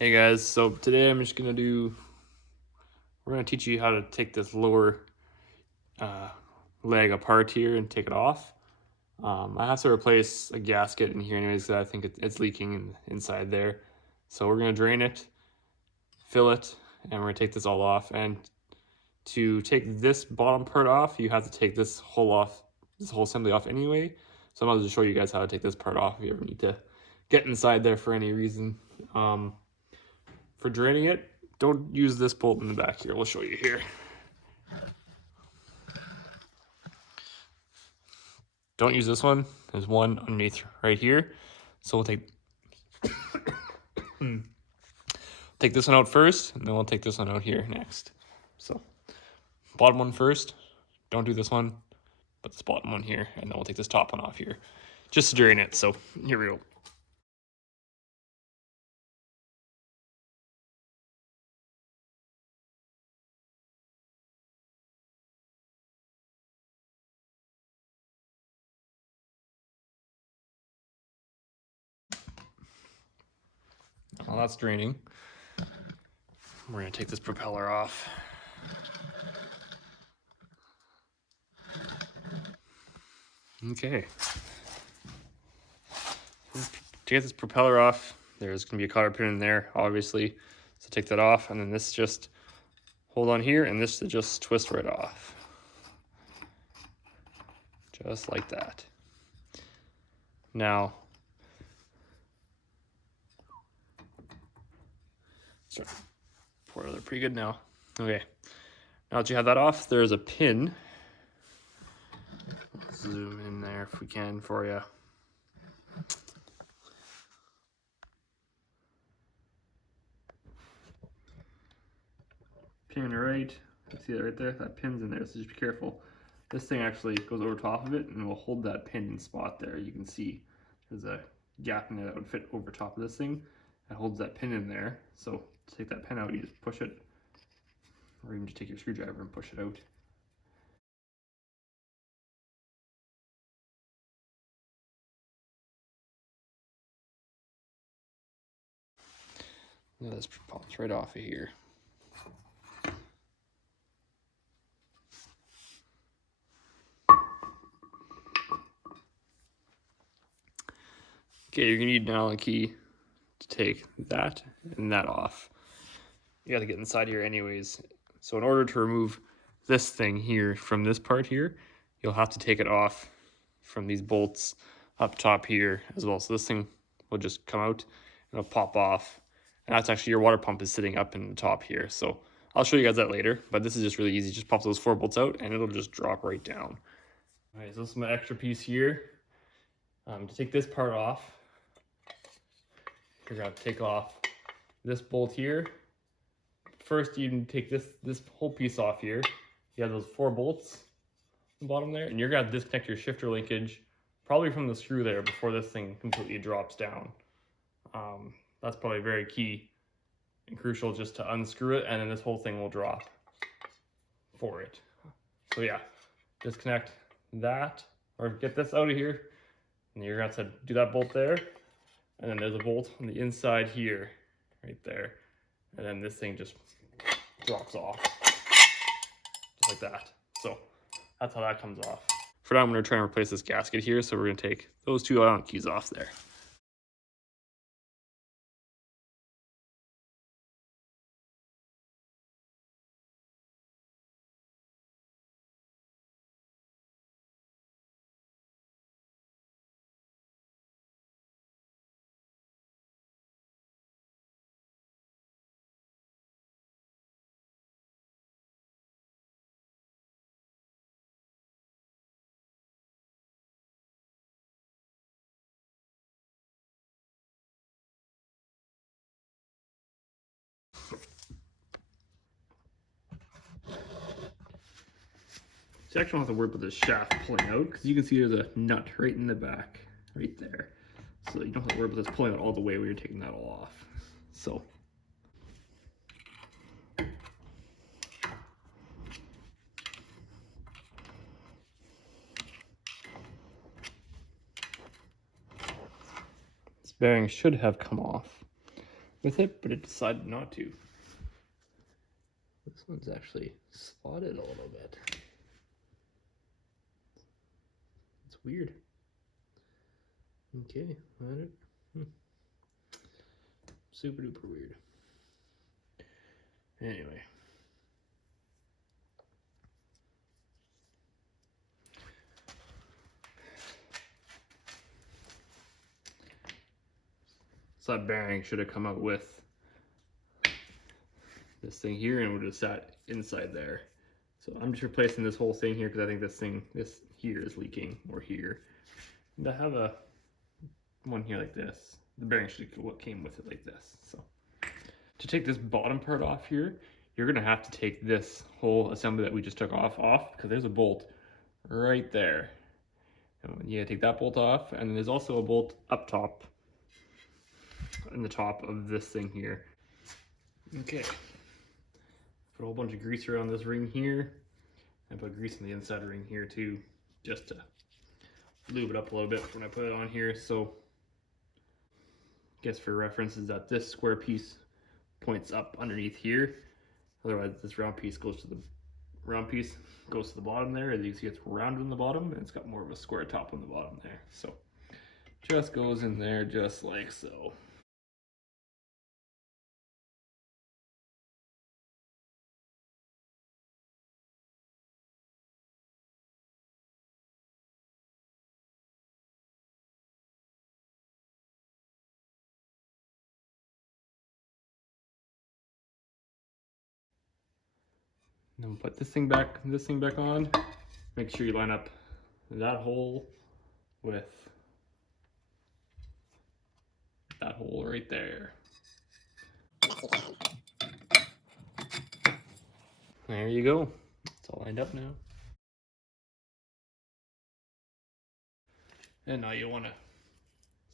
Hey guys, so today we're gonna teach you how to take this lower uh, leg apart here and take it off. I have to replace a gasket in here anyways because I think it's leaking inside there. So we're gonna drain it, fill it, and we're gonna take this all off. And to take this bottom part off, you have to take this whole assembly off anyway. So I'm going to show you guys how to take this part off if you ever need to get inside there for any reason. For draining it, don't use this bolt in the back here. We'll show you here. Don't use this one. There's one underneath right here. So we'll take this one out first, and then we'll take this one out here next. So bottom one first. Don't do this one, but this bottom one here, and then we'll take this top one off here, just to drain it. So here we go. While that's draining, we're going to take this propeller off. Okay. To get this propeller off, there's going to be a cotter pin in there, obviously. So take that off, and then this just hold on here, and this just twist right off. Just like that. Now, sorry, pour it pretty good now. Okay, now that you have that off, there's a pin. Let's zoom in there if we can for you. Pin right, see that right there? That pin's in there, so just be careful. This thing actually goes over top of it and will hold that pin spot there. You can see there's a gap in there that would fit over top of this thing. That holds that pin in there. So to take that pin out, you just push it, or even just take your screwdriver and push it out. This pops right off of here. Okay, you're gonna need an Allen key to take that and that off. You gotta get inside here anyways. So in order to remove this thing here from this part here, you'll have to take it off from these bolts up top here as well. So this thing will just come out and it'll pop off. And that's actually your water pump is sitting up in the top here. So I'll show you guys that later, but this is just really easy. Just pop those 4 bolts out and it'll just drop right down. All right, so this is my extra piece here. To take this part off, you're gonna take off this bolt here. First, you can take this whole piece off here. You have those 4 bolts on the bottom there, and you're gonna disconnect your shifter linkage, probably from the screw there, before this thing completely drops down. That's probably very key and crucial, just to unscrew it, and then this whole thing will drop for it. So yeah, disconnect that, or get this out of here, and you're gonna have to do that bolt there, and then there's a bolt on the inside here, right there, and then this thing just drops off, just like that. So that's how that comes off. For now, I'm going to try and replace this gasket here, so we're going to take those 2 Allen keys off there. So you actually don't have to worry about this shaft pulling out, because you can see there's a nut right in the back, right there. So you don't have to worry about this pulling out all the way when you're taking that all off. So this bearing should have come off. with it, but it decided not to. This one's actually slotted a little bit. It's weird. Okay, super duper weird. Anyway. So that bearing should have come out with this thing here and would have sat inside there. So I'm just replacing this whole thing here because I think this here is leaking, or here. And I have a one here like this. The bearing should have what came with it like this. So to take this bottom part off here, you're gonna have to take this whole assembly that we just took off because there's a bolt right there. And you gotta take that bolt off, and there's also a bolt up top in the top of this thing here. Okay, put a whole bunch of grease around this ring here, and put grease on the inside ring here too, just to lube it up a little bit when I put it on here. So I guess for reference is that this square piece points up underneath here, otherwise this round piece goes to the bottom there. As you can see, it's rounded in the bottom and it's got more of a square top on the bottom there. So just goes in there just like so. And then put this thing back on. Make sure you line up that hole with that hole right there. There you go. It's all lined up now. And now you want to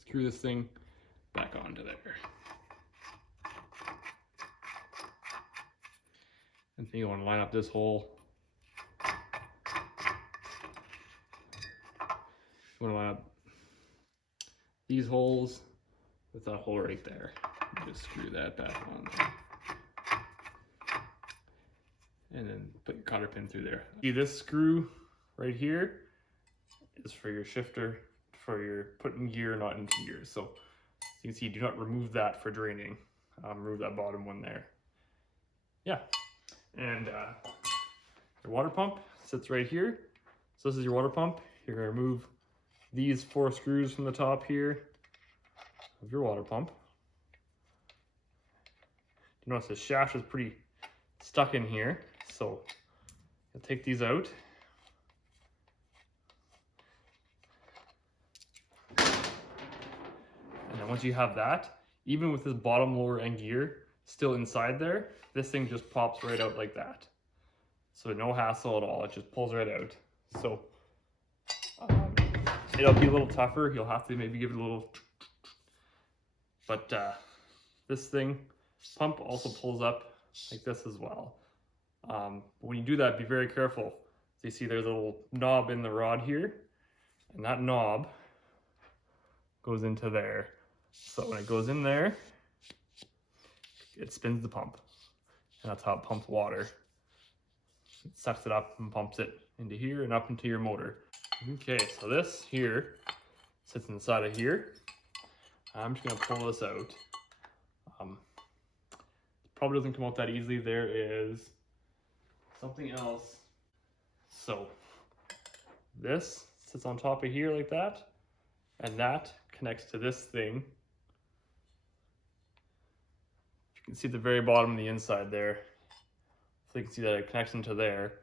screw this thing back onto there. And then you want to line up this hole. You want to line up these holes with that hole right there. Just screw that back on there. And then put your cotter pin through there. See, this screw right here is for your shifter, for your putting gear not into gear. So you can see, do not remove that for draining. Remove that bottom one there. Yeah. And your water pump sits right here. So this is your water pump. You're gonna remove these 4 screws from the top here of your water pump. You notice the shaft is pretty stuck in here. So you'll take these out. And then once you have that, even with this bottom, lower end gear still inside there, this thing just pops right out like that. So no hassle at all, it just pulls right out. So it'll be a little tougher, you'll have to maybe give it a little, but this thing, pump also pulls up like this as well. When you do that, be very careful. So you see there's a little knob in the rod here, and that knob goes into there. So when it goes in there, it spins the pump, and that's how it pumps water. It sucks it up and pumps it into here and up into your motor. Okay, so this here sits inside of here. I'm just gonna pull this out. Probably doesn't come out that easily. There is something else. So this sits on top of here like that, and that connects to this thing. You can see the very bottom of the inside there. So you can see that it connects into there.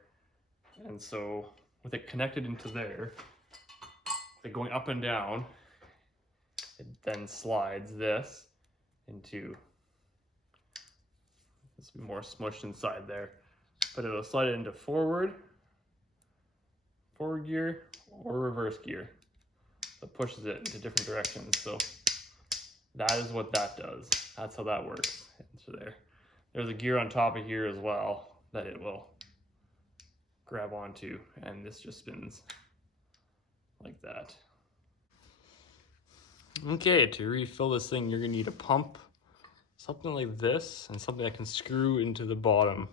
And so with it connected into there, like going up and down, it then slides this into, this will be more smushed inside there, but it'll slide it into forward gear or reverse gear. So it pushes it into different directions. So that is what that does. That's how that works. So there's a gear on top of here as well that it will grab onto, and this just spins like that. Okay, to refill this thing, you're gonna need a pump something like this and something I can screw into the bottom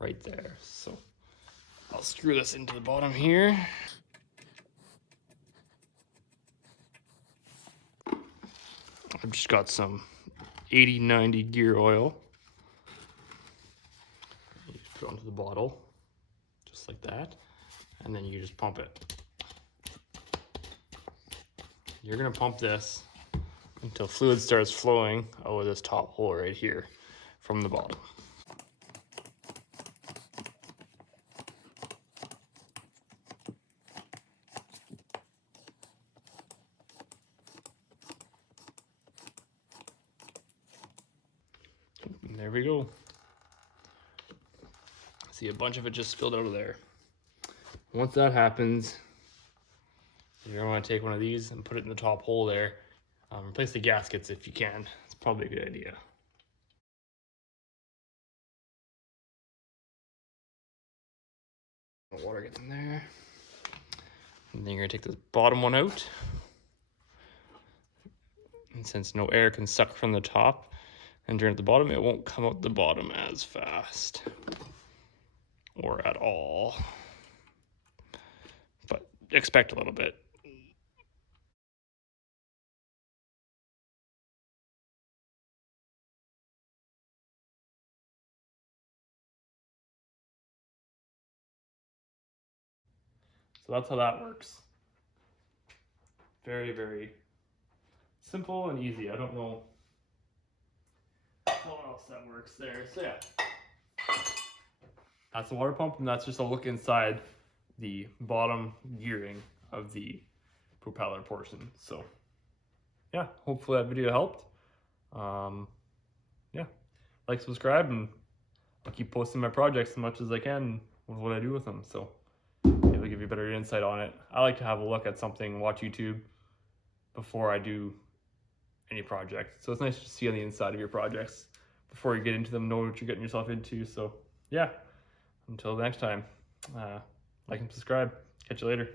right there. So I'll screw this into the bottom here. I've just got some 80-90 gear oil. You just put it onto the bottle, just like that, and then you just pump it. You're gonna pump this until fluid starts flowing out of this top hole right here from the bottom. And there we go. See, a bunch of it just spilled out of there. Once that happens, you're gonna want to take one of these and put it in the top hole there. Replace the gaskets if you can. It's probably a good idea. Water gets in there. And then you're gonna take this bottom one out. And since no air can suck from the top and drain at the bottom, it won't come out the bottom as fast. Or at all. But expect a little bit. So that's how that works. Very, very simple and easy. I don't know how else that works there. So yeah, that's the water pump, and that's just a look inside the bottom gearing of the propeller portion. So yeah, hopefully that video helped. Yeah, like, subscribe, and I'll keep posting my projects as much as I can with what I do with them. So it'll give you better insight on it. I like to have a look at something, watch YouTube before I do any project. So it's nice to see on the inside of your projects before you get into them, know what you're getting yourself into. So yeah, until next time, like and subscribe. Catch you later.